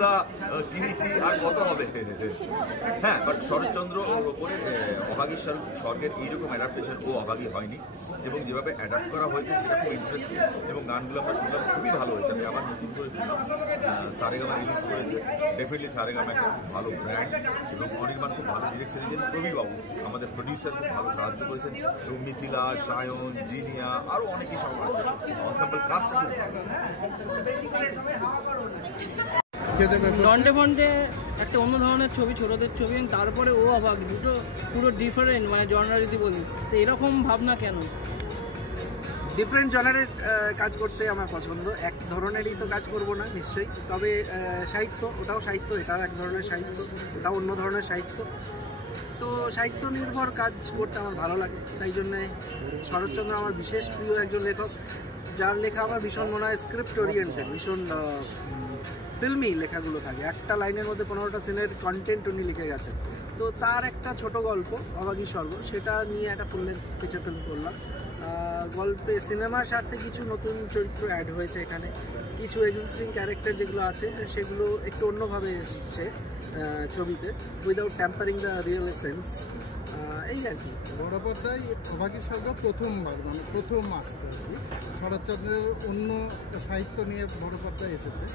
যশোদা কিরিটি আর কত হবে। হ্যাঁ, বাট শরৎচন্দ্রর ওপরে অভাগী স্বর্গের এইরকম অ্যাডাপ্টেশন ও অভাগী হয়নি, এবং যেভাবে অ্যাডাপ্ট করা হয়েছে সেটা খুব ইন্টারেস্টিং, এবং গানগুলো আমরা শুনলাম খুবই ভালো হয়েছে। আমি আবার নতুন করে শুনলাম, সারেগামা রিলিজ করেছে, ডেফিনেটলি সারেগামা একটা খুব ভালো ব্র্যান্ড, এবং অনির্বাণ খুব ভালো ডিরেকশন দিয়েছেন, প্রবীরবাবু আমাদের প্রডিউসার খুব ভালো সাহায্য করেছেন, এবং মিথিলা, সায়ন, জিনিয়া আরও অনেকেই সব আছে, অনসাম্বল কাস্টটা খুব ভালো। ডন্টে ফন্টে একটা অন্য ধরনের ছবি, ছোটদের ছবি, এবং তারপরে ও অবাক, দুটো পুরো ডিফারেন্ট, মানে জনরা যদি বলি তো এরকম ভাবনা কেন? ডিফারেন্ট জনারের কাজ করতে আমার পছন্দ, এক ধরনেরই তো কাজ করব না নিশ্চয়ই। তবে সাহিত্য, ওটাও সাহিত্য, এটাও এক ধরনের সাহিত্য, ওটাও অন্য ধরনের সাহিত্য। তো সাহিত্য নির্ভর কাজ করতে আমার ভালো লাগে, তাই জন্যে শরৎচন্দ্র আমার বিশেষ প্রিয় একজন লেখক, যার লেখা আমার ভীষণ মনে হয় স্ক্রিপ্ট ওরিয়েন্টেড, ভীষণ ফিল্মি লেখাগুলো থাকে, একটা লাইনের মধ্যে 15টা সিনের কন্টেন্ট উনি লিখে গেছেন। তো তার একটা ছোট গল্প অভাগী স্বর্গ, সেটা নিয়ে একটা ফুল লেন্থ ফিচার ফিল্ম করলাম। গল্পে সিনেমার স্বার্থে কিছু নতুন চরিত্র অ্যাড হয়েছে এখানে, কিছু এক্সিস্টিং ক্যারেক্টার যেগুলো আছে সেগুলো একটু অন্যভাবে এসছে ছবিতে, without tampering the real essence, এই আর কি। বড় পর্দায় অভাগী স্বর্গ প্রথমবার, মানে প্রথম আসছে আর কি, শরৎচন্দ্রের অন্য সাহিত্য নিয়ে বড় পর্দায় এসেছে।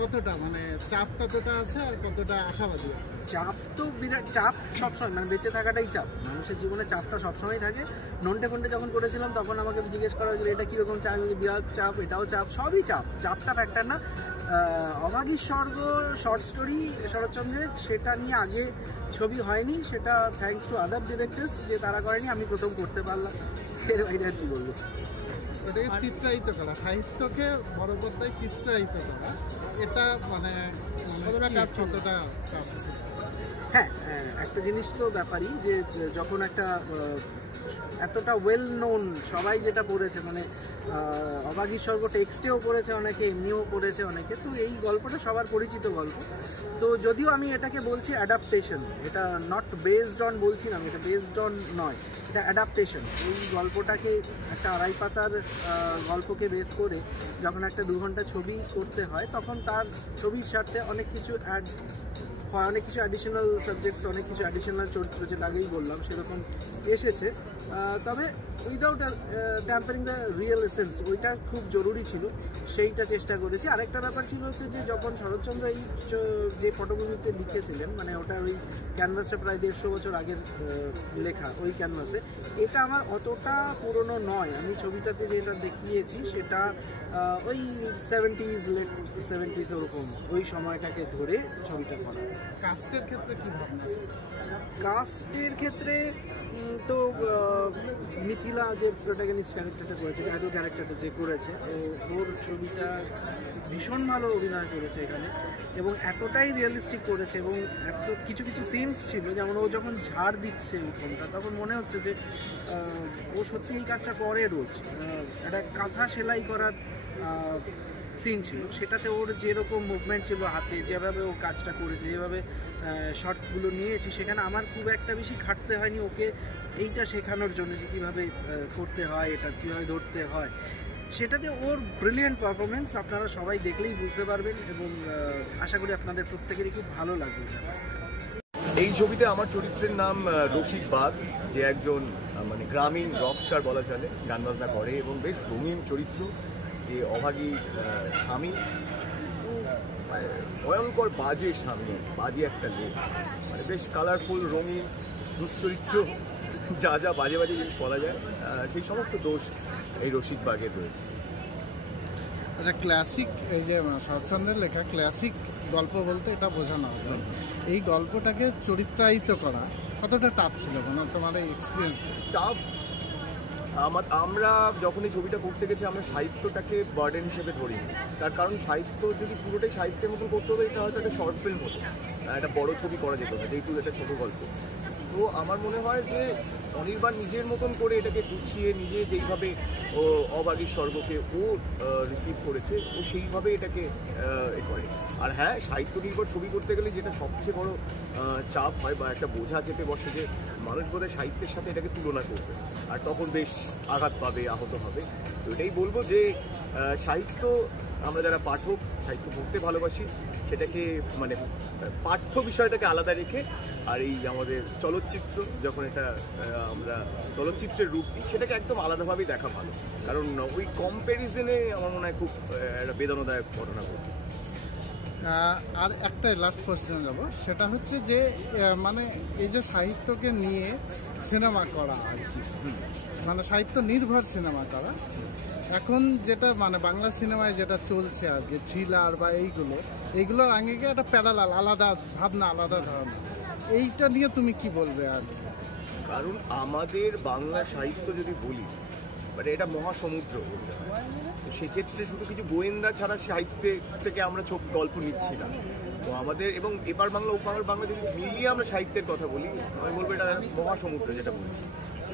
কতটা মানে চাপ কতটা আছে আর কতটা আশাবাদী? চাপ তো বিরাট, চাপ সবসময়, মানে বেঁচে থাকাটাই চাপ, মানুষের জীবনে চাপটা সবসময় থাকে। নন্টে ফন্টে যখন করেছিলাম তখন আমাকে জিজ্ঞেস করা হয়েছিল এটা কীরকম চাপ, বিরাট চাপ, এটাও চাপ, সবই চাপ, চাপটা ফ্যাক্টর না। অভাগী স্বর্গ শর্ট স্টোরি শরৎচন্দ্রের, সেটা নিয়ে আগে ছবি হয়নি, সেটা থ্যাঙ্কস টু আদার ডিরেক্টর্স যে তারা করেনি, আমি প্রথম করতে পারলাম, এর বাইরে আর কি বলবো। এটাকে চিত্রায়িত করা, সাহিত্যকে বড় পর্দায় চিত্রায়িত করা, এটা মানে কতটা টাফ ছিল? হ্যাঁ, একটা জিনিস তো ব্যাপারই যে যখন একটা এতটা ওয়েল নোন, সবাই যেটা পড়েছে, মানে অভাগী স্বর্গ টেক্সটেও পড়েছে অনেকে, এমনিও পড়েছে অনেকে, তো এই গল্পটা সবার পরিচিত গল্প। তো যদিও আমি এটাকে বলছি অ্যাডাপ্টেশন, এটা নট বেসড অন বলছি না, এটা বেসড অন নয়, এটা অ্যাডাপ্টেশন। এই গল্পটাকে একটা 2.5 পাতার গল্পকে বেস করে যখন একটা 2 ঘন্টা ছবি করতে হয়, তখন তার ছবির সাথে অনেক কিছু অ্যাড হয়, অনেক কিছু অ্যাডিশনাল সাবজেক্টস, অনেক কিছু অ্যাডিশনাল চরিত্র, যেটা আগেই বললাম সেরকম এসেছে। তবে without tampering the real essence, ওইটা খুব জরুরি ছিল, সেইটা চেষ্টা করেছি। আরেকটা ব্যাপার ছিল হচ্ছে যে যখন শরৎচন্দ্র এই যে পটভূমিতে লিখেছিলেন, মানে ওটা ওই ক্যানভাসটা প্রায় 150 বছর আগের লেখা, ওই ক্যানভাসে এটা আমার অতটা পুরনো নয়। আমি ছবিটাতে যেটা দেখিয়েছি সেটা ওই 70s, লেট 70s ওরকম, ওই সময়টাকে ধরে ছবিটা করা। কাস্টের ক্ষেত্রে কী ভাবনা আছে? কাস্টের ক্ষেত্রে তো মিথিলা যে প্রোটাগনিস্ট ক্যারেক্টারটা করেছে, টাইটেল ক্যারেক্টারটা যে করেছে, ওর ছবিটা ভীষণ ভালো অভিনয় করেছে এখানে, এবং এতটাই রিয়েলিস্টিক করেছে, এবং এত কিছু কিছু সিনস ছিল, যেমন ও যখন ঝাড় দিচ্ছে এই ফোনটা, তখন মনে হচ্ছে যে ও সত্যি এই কাজটা করে রোজ। একটা কাঁথা সেলাই করার সিন ছিল, সেটাতে ওর যেরকম মুভমেন্ট ছিল হাতে, যেভাবে ও কাজটা করেছে, যেভাবে শর্টগুলো নিয়েছে, সেখানে আমার খুব একটা বেশি খাটতে হয়নি ওকে এইটা শেখানোর জন্য যে কীভাবে করতে হয়, এটা কীভাবে ধরতে হয়। সেটাতে ওর ব্রিলিয়েন্ট পারফরমেন্স, আপনারা সবাই দেখলেই বুঝতে পারবেন, এবং আশা করি আপনাদের প্রত্যেকেরই খুব ভালো লাগবে। এই ছবিতে আমার চরিত্রের নাম রসিক বাগ, যে একজন মানে গ্রামীণ রকস্টার বলা চলে, গান বাজনা করে এবং বেশ রঙিন চরিত্র, যে অভাগী স্বামী, ভয়ঙ্কর বাজে স্বামী, বাজে একটা লোক, মানে বেশ কালারফুল, রঙিন, দুশ্চরিত্র, যা যা বাজে বাজে জিনিস বলা যায়, সেই সমস্ত দোষ এই রসিক বাগের রয়েছে। আচ্ছা, ক্লাসিক, এই যে শরৎচন্দ্রের লেখা ক্লাসিক গল্প বলতে এটা বোঝানো হবে, এই গল্পটাকে চরিত্রায়িত করা কতটা টাফ ছিল মানে তোমার এই এক্সপিরিয়েন্স? টাফ, আমরা যখন এই ছবিটা করতে গেছি আমরা সাহিত্যটাকে বার্ডেন হিসেবে ধরিনি, তার কারণ সাহিত্য যদি পুরোটাই সাহিত্যের মতো করতে হবে, এটা হয়তো একটা শর্ট ফিল্ম হতো, একটা বড় ছবি করা যেত না, যেহেতু এটা ছোটো গল্প। তো আমার মনে হয় যে অনির্বাণ নিজের মতন করে এটাকে গুছিয়ে, নিজে যেইভাবে ও অভাগী স্বর্গকে ও রিসিভ করেছে, ও সেইভাবে এটাকে করে। আর হ্যাঁ, সাহিত্য নির্ভর ছবি করতে গেলে যেটা সবচেয়ে বড় চাপ হয় বা একটা বোঝা চেপে বসে, যে মানুষ বোধহয় সাহিত্যের সাথে এটাকে তুলনা করবে, আর তখন বেশ আঘাত পাবে, আহত হবে। তো এটাই বলবো যে সাহিত্য আমরা যারা পাঠক, সাহিত্য পড়তে ভালোবাসি, সেটাকে মানে পাঠ্য বিষয়টাকে আলাদা রেখে আর এই আমাদের চলচ্চিত্র যখন এটা আমরা চলচ্চিত্রের রূপ দিই, সেটাকে একদম আলাদাভাবেই দেখা ভালো। কারণ ওই কম্প্যারিজনে আমার মনে হয় খুব একটা বেদনাদায়ক ঘটনা ঘটে। আর একটা লাস্ট কোশ্চেন যাব, সেটা হচ্ছে যে মানে এই যে সাহিত্যকে নিয়ে সিনেমা করা আর কি, মানে সাহিত্য নির্ভর সিনেমা করা, এখন যেটা মানে বাংলা সিনেমায় যেটা চলছে আর কি, থ্রিলার বা এইগুলোর আঙ্গিকে একটা প্যারালাল আলাদা ভাবনা, আলাদা ধরনের, এইটা নিয়ে তুমি কি বলবে আর কি? কারণ আমাদের বাংলা সাহিত্য যদি বলি, মানে এটা মহাসমুদ্র বলতে হয়। তো সেক্ষেত্রে শুধু কিছু গোয়েন্দা ছাড়া সাহিত্যে থেকে আমরা গল্প নিচ্ছি না। তো আমাদের এবং এপার বাংলা ওপার বাংলা যদি মিলিয়ে আমরা সাহিত্যের কথা বলি, আমি বলবো এটা মহাসমুদ্র যেটা বলছি।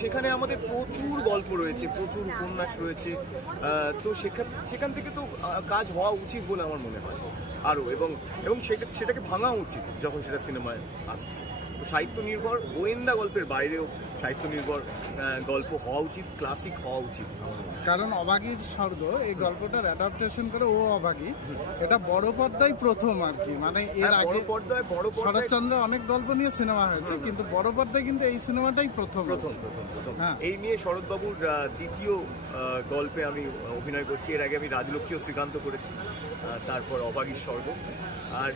সেখানে আমাদের প্রচুর গল্প রয়েছে, প্রচুর উপন্যাস রয়েছে। তো সেখান থেকে তো কাজ হওয়া উচিত বলে আমার মনে হয় আরও, এবং সেটাকে ভাঙা উচিত যখন সেটা সিনেমায় আসছে। তো সাহিত্য নির্ভর গোয়েন্দা গল্পের বাইরেও সাহিত্য নির্ভর গল্প হওয়া উচিত, ক্লাসিক হওয়া উচিত। কারণ অভাগীর স্বর্গ এই গল্পটার অ্যাডাপ্টেশন করে ও অভাগী, এটা বড় পর্দায় প্রথম আর কি, মানে এর আগে শরৎচন্দ্র অনেক গল্প নিয়ে সিনেমা হয়েছে, কিন্তু বড় পর্দায় কিন্তু এই সিনেমাটাই প্রথম। হ্যাঁ, এই নিয়ে শরৎবাবুর দ্বিতীয় গল্পে আমি অভিনয় করছি। এর আগে আমি রাজলক্ষ্মী ও শ্রীকান্ত করেছি, তারপর অভাগীর স্বর্গ। আর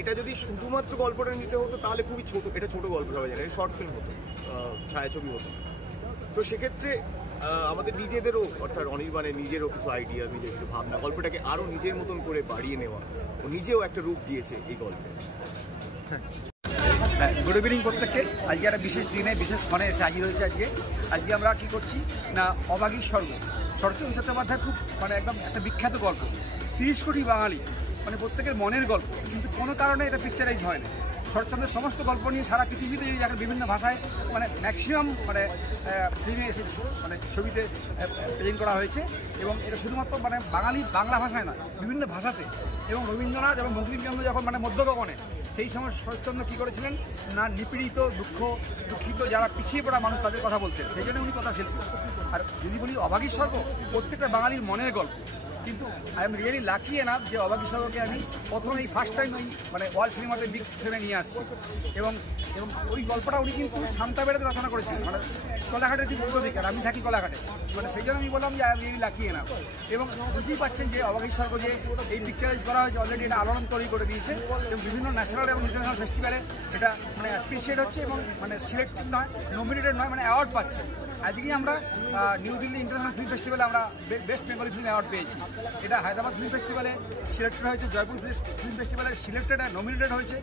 এটা যদি শুধুমাত্র গল্পটা নিতে হতো তাহলে খুবই ছোট, এটা ছোট গল্প সবাই জানে, শর্ট ফিল্ম হতো, ছায়াছবি হতো। তো সেক্ষেত্রে আমাদের নিজেদেরও, অর্থাৎ অনির্বাণের নিজেরও কিছু আইডিয়া, নিজের কিছু ভাবনা, গল্পটাকে আরও নিজের মতন করে বাড়িয়ে নেওয়া, ও নিজেও একটা রূপ দিয়েছে এই গল্পে। গুড ইভিনিং প্রত্যেককে। আজকে একটা বিশেষ দিনে বিশেষ ক্ষণে এসে হাজির হয়েছে। আজকে আমরা কি করছি না, অভাগীর স্বর্গ, শরৎচন্দ্র চট্টোপাধ্যায়ের খুব মানে একদম একটা বিখ্যাত গল্প, 30 কোটি বাঙালি, মানে প্রত্যেকের মনের গল্প, কিন্তু কোনো কারণে এটা পিকচারাইজ হয় না। শরৎচন্দ্রের সমস্ত গল্প নিয়ে সারা পৃথিবীতে এখন বিভিন্ন ভাষায় মানে ম্যাক্সিমাম মানে ফিল্মে এসে মানে ছবিতে প্রেজেন্ট করা হয়েছে, এবং এটা শুধুমাত্র মানে বাংলা ভাষায় না, বিভিন্ন ভাষাতে। এবং রবীন্দ্রনাথ এবং বঙ্কিমচন্দ্র যখন মানে মধ্যগগনে, সেই সময় শরৎচন্দ্র কী করেছিলেন না, নিপীড়িত দুঃখিত যারা পিছিয়ে পড়া মানুষ তাদের কথা বলতেন, সেই জন্য উনি কথা শিল্পী। আর যদি বলি অভাগীর স্বর্গ, প্রত্যেকটা বাঙালির মনের গল্প। কিন্তু I am really lucky enough যে অভাগী স্বর্গকে আমি প্রথম এই ফার্স্ট টাইম ওই মানে ওয়ার্ল্ড সিনেমাতে বিগ ফ্রেমে নিয়ে আসছি, এবং ওই গল্পটা উনি কিন্তু শান্তাবেড়াতে রচনা করেছিলেন, মানে কলাঘাটের ঠিক উল্টো দিকে, আর আমি থাকি কলাঘাটে, মানে সেই জন্য আমি বললাম যে I am really lucky enough. এবং বুঝতেই পাচ্ছেন যে অভাগীর স্বর্গ যে এই পিকচারাইজ করা হয়েছে, অলরেডি এটা আলোড়ন তৈরি করে দিয়েছে, এবং বিভিন্ন ন্যাশনাল এবং ইন্টারন্যাশনাল ফেস্টিভ্যালে এটা মানে অ্যাপ্রিসিয়েট হচ্ছে, এবং মানে সিলেক্টেড নয়, নমিনেটেড নয়, মানে অ্যাওয়ার্ড পাচ্ছে। আজকে আমরা নিউ দিল্লি ইন্টারন্যাশনাল ফিল্ম ফেস্টিভ্যালে আমরা বেস্ট বেঙ্গলি ফিল্ম অ্যাওয়ার্ড পেয়েছি। এটা হায়দ্রাবাদ ফিল্ম ফেস্টিভ্যালে সিলেক্টেড হয়েছে, জয়পুর ফিল্ম ফেস্টিভ্যালে সিলেক্টেড নমিনেটেড হয়েছে,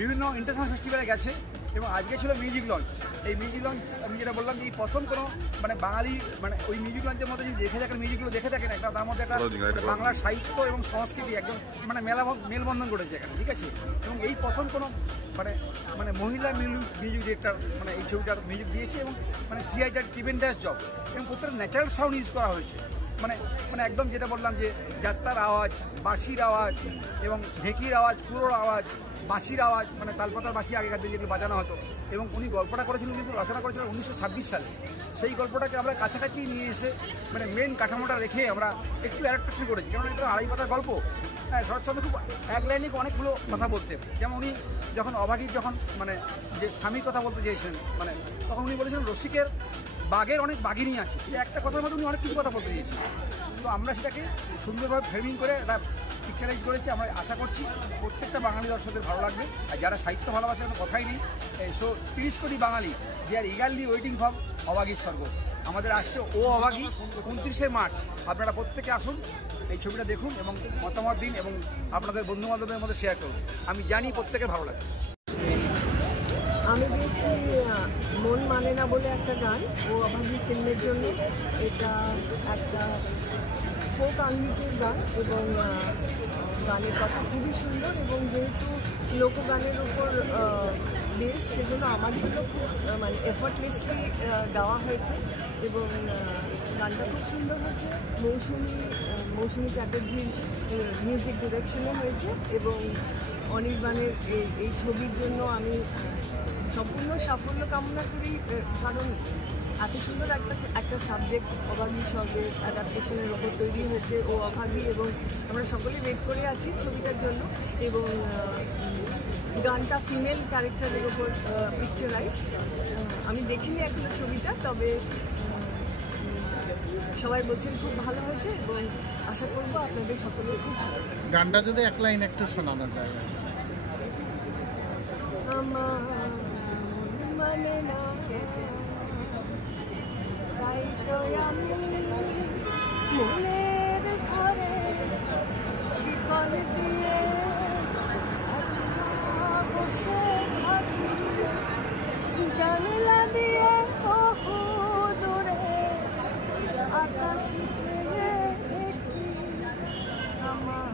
বিভিন্ন ইন্টারন্যাশনাল ফেস্টিভ্যালে গেছে। এবং আজকে ছিল মিউজিক লঞ্চ। এই মিউজিক লঞ্চ আমি যেটা বললাম যে এই প্রথম কোনো মানে বাঙালি মানে ওই মিউজিক লঞ্চের মধ্যে যদি দেখে থাকেন, মিউজিকগুলো দেখে থাকেন, একটা তার মধ্যে একটা বাংলার সাহিত্য এবং সংস্কৃতি একদম মানে মেলবন্ধন করেছে এখানে, ঠিক আছে। এবং এই প্রথম কোনো মানে মানে মহিলা মিউজিক ডিরেক্টর মানে এই ছবিটার মিউজিক দিয়েছে, এবং মানে সিআইটার ট্রিমেন্ডাস জব, এবং প্রত্যেকটা ন্যাচারাল সাউন্ড ইউজ করা হয়েছে। মানে মানে একদম যেটা বললাম যে যাত্রার আওয়াজ, বাঁশির আওয়াজ, এবং ঢেকির আওয়াজ, কুড়োর আওয়াজ, বাঁশির আওয়াজ, মানে তালপাতার বাঁশি আগেকার দিকে যেগুলো বাজানো হতো। এবং উনি গল্পটা করেছিলেন, কিন্তু রচনা করেছিলেন 1926 সালে। সেই গল্পটাকে আমরা কাছাকাছি নিয়ে এসে মানে মেন কাঠামোটা রেখে আমরা একটু অ্যাডাপ্টেশন করেছি, কারণ এটা 2.5 পাতার গল্প। হ্যাঁ, শরৎচন্দ্র খুব এক লাইনে অনেকগুলো কথা বলতেন। যেমন উনি যখন অভাগীর যখন মানে যে স্বামীর কথা বলতে চেয়েছেন, মানে তখন উনি বলেছিলেন রসিকের বাঘের অনেক বাঘিনী আছে, একটা কথার মধ্যে উনি অনেক কিছু কথা বলতে চেয়েছেন। তো আমরা সেটাকে সুন্দরভাবে ফ্রেমিং করে একটা পিকচারাইজ করেছি। আমরা আশা করছি প্রত্যেকটা বাঙালি দর্শকদের ভালো লাগবে। আর যারা সাহিত্য ভালোবাসে কোনো কথাই নেই। সো 30 কোটি বাঙালি দে আর ইগারলি ওয়েটিং ফর অভাগীর স্বর্গ। আমাদের আসছে ও অভাগী 29শে মার্চ। আপনারা প্রত্যেকে আসুন, এই ছবিটা দেখুন এবং মতামত দিন, এবং আপনাদের বন্ধুবান্ধবের মধ্যে শেয়ার করুন। আমি জানি প্রত্যেকের ভালো লাগবে। আমি গেয়েছি মন মানে না বলে একটা গান ও অভাগী ফিল্মের জন্য। এটা একটা ফোক আঙ্গিকের গান, এবং গানের কথা খুবই সুন্দর, এবং যেহেতু লোকগানের উপর বেস, সেজন্য আমার জন্য খুব মানে এফর্টলেসলি গাওয়া হয়েছে, এবং গানটা খুব সুন্দর হয়েছে। মৌসুমী চ্যাটার্জির মিউজিক ডিরেকশনে হয়েছে, এবং অনির্বাণের এই ছবির জন্য আমি সম্পূর্ণ সাফল্য কামনা করি, কারণ এত সুন্দর একটা সাবজেক্ট অভাগী স্বর্গের অ্যাডাপ্টেশনের ওপর তৈরি হয়েছে, ও অভাগী, এবং আমরা সকলেই ওয়েট করে আছি ছবিটার জন্য। এবং গানটা ফিমেল ক্যারেক্টারের ওপর পিকচারাইজ। আমি দেখিনি এখনো ছবিটা, তবে সবাই বলছেন খুব ভালো হয়েছে এবং আশা করবো আপনাদের সকলের খুব ভালো। গানটা যদি এক লাইন একটু শোনানো যায়। আমার মানে না, তাই তো আমি মনের ঘরে শিকল দিয়ে একলা বসে থাকি, জানলা দিয়ে বহু দূরে আকাশ চেয়ে দেখি আমার